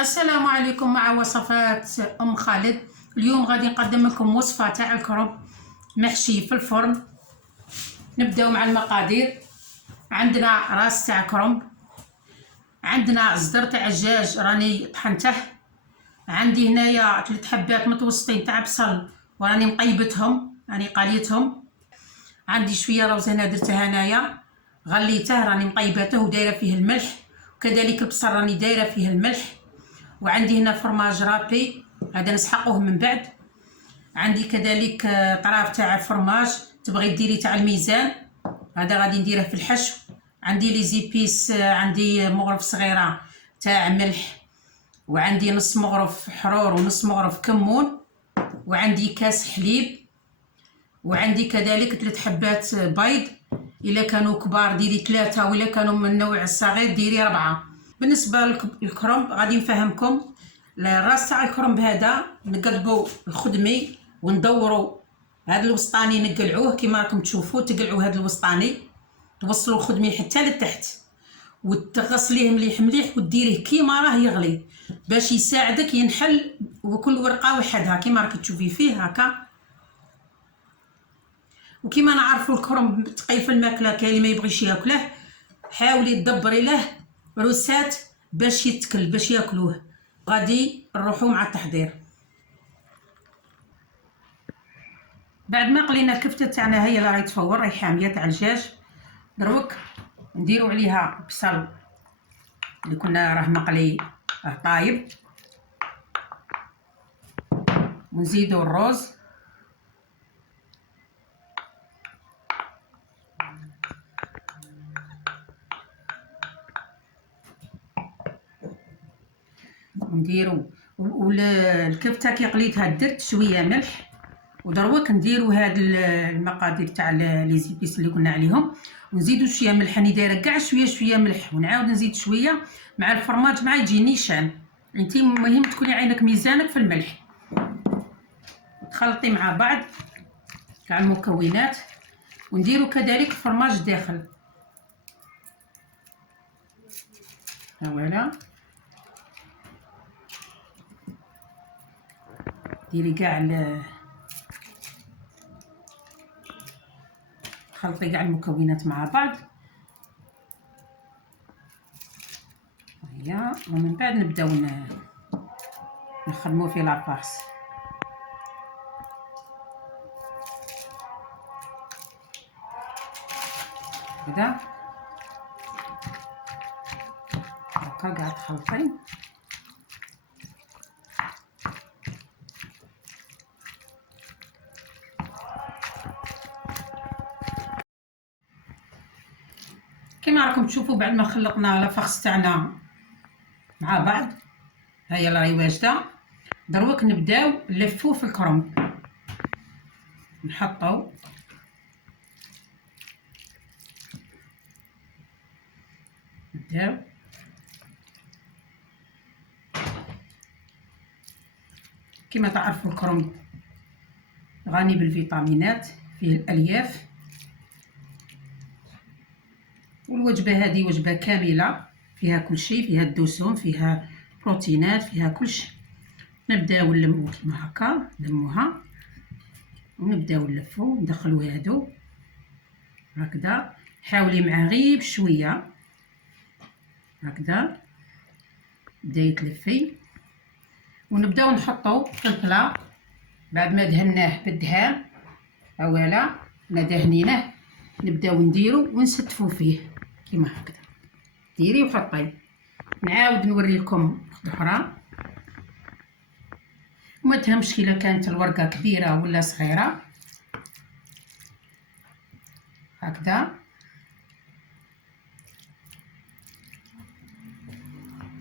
السلام عليكم. مع وصفات ام خالد. اليوم غادي نقدم لكم وصفه تاع الكرنب محشي في الفرن. نبداو مع المقادير. عندنا راس تاع كرنب، عندنا صدر تاع الدجاج راني طحنته، عندي هنايا 3 حبات متوسطين تاع بصل وراني مقيبتهم، راني قاليتهم. عندي شويه روز هنا درتها هنايا غليته، راني مقيبته ودايره فيه الملح، وكذلك البصل راني دايره فيه الملح. وعندي هنا فرماج رابي، هذا نسحقوه من بعد. عندي كذلك طراف تاع فرماج، تبغي ديري تاع الميزان، هذا غادي نديره في الحشو. عندي لي زيبيس، عندي مغرف صغيره تاع ملح، وعندي نص مغرف حرور ونص مغرف كمون، وعندي كاس حليب، وعندي كذلك 3 حبات بيض. الا كانوا كبار ديري 3، والا كانوا من النوع الصغير ديري 4. بالنسبه للكرنب غادي نفهمكم. الراس تاع الكرنب هذا نقلبوا الخدمي وندوروا هذا الوسطاني، نقلعوه كما راكم تشوفوا، تقلعوا هذا الوسطاني، توصلوا الخدمي حتى لتحت وتغسليه مليح مليح وديريه كيما راه يغلي باش يساعدك ينحل، وكل ورقه وحدها كيما راك تشوفي فيه هكا. وكما نعرفوا الكرنب ثقيل في الماكله، كاين اللي ما يبغيش ياكله، حاولي تدبري له روسات باش يتكل باش ياكلوه. غادي نروحوا مع التحضير. بعد ما قلينا الكفته تاعنا هي اللي راهي تفور، راهي حاميه تاع الدجاج. دروك نديروا عليها بصل اللي كنا راه مقلي طايب، ونزيدوا الروز، ونديروا والكفته كي قليتها درت شويه ملح. ودروك نديروا هاد المقادير تاع لي زيبيس اللي قلنا عليهم، ونزيدوا شويه ملح، راني دايره كاع شويه ملح، ونعاود نزيد شويه مع الفرماج مع يجي نيشان. انت مهم تكوني عينك ميزانك في الملح. تخلطي مع بعض كاع المكونات، ونديروا كذلك الفرماج داخل. فوالا ديري كاع خلطي كاع المكونات مع بعض هيا، ومن بعد نبداو نخدموا في لاباس. هكذا هكا كاع تخلطي. كما راكم تشوفوا بعد ما خلطنا لافاغس تاعنا مع بعض، هيا راهي واجده. دروك نبداو نلفوه في الكرنب، نحطو نبداو كما تعرفوا الكرنب غني بالفيتامينات، فيه الالياف، والوجبه هذه وجبه كامله فيها كل شيء، فيها الدسم، فيها بروتينات، فيها كل شيء. نبداو نلمو كيما هكا، نلموها ونبداو نلفو ندخلو هادو هكذا. حاولي معاه غير بشويه هكذا، بداي تلفي. ونبداو نحطو في البلا بعد ما دهناه بالدهان. اولا ما دهنيناه نبداو نديرو ونستفو فيه كيما هكذا، ديري وحطي. نعاود نوريكم وحده اخرى، وما تهمش الا كانت الورقه كبيره ولا صغيره هكذا.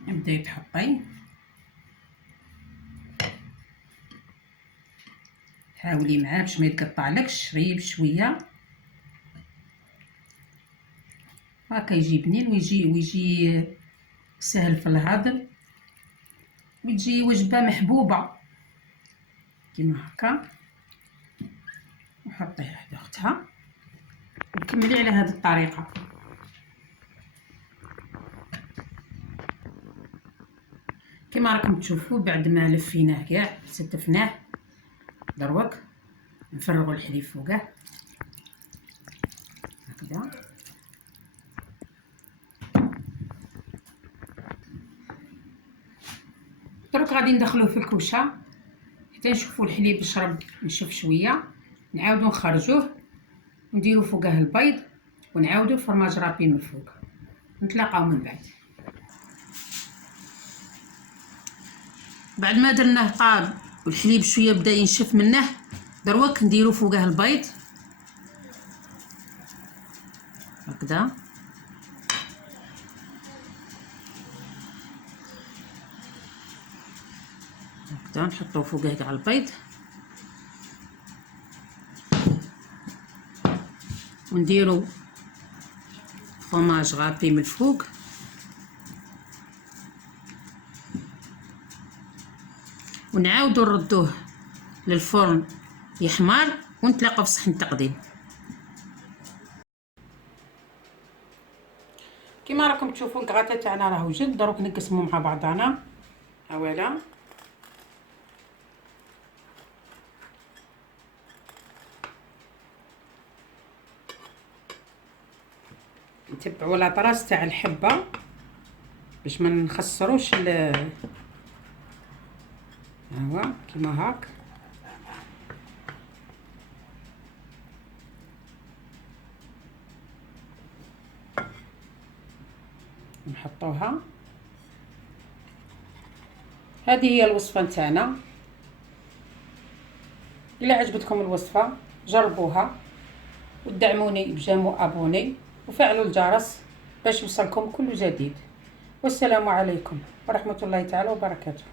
نبداي تحطي، حاولي معاه باش ما يتقطعلكش، غير بشويه هكا يجي بنين ويجي سهل في الهضم، وتجي وجبه محبوبه كيما هكا. وحطيه حدا اختها وكملي على هذه الطريقه. كما راكم تشوفوا بعد ما لفيناه كاع ستفناه دروك نفرغوا الحليب فوقه هكذا. دروك غادي ندخلوه في الكوشه حتى نشوفوا الحليب يشرب نشف شويه، نعاودو نخرجوه ونديرو فوقه البيض ونعاودو الفرماج رابي من الفوق. نتلاقاو من بعد ما درناه طاب والحليب شويه بدا ينشف منه، دروك نديرو فوقه البيض هكذا. هكذا نحطو فوقه كاع البيض ونديرو فرماج غابي من الفوق ونعاودو نردوه للفرن يحمر ونتلاقاو في صحن التقديم. كما راكم تشوفوا الكغاتا تاعنا راه وجد. دروك نقسمو مع بعضنا. اولا نتبعوا لاطراس تاع الحبه باش ما نخسروش هو كيما هاك. نحطوها. هذه هي الوصفه نتاعنا. الا عجبتكم الوصفه جربوها ودعموني بجيم ابوني وفعلوا الجرس باش يوصلكم كل جديد. والسلام عليكم ورحمه الله تعالى وبركاته.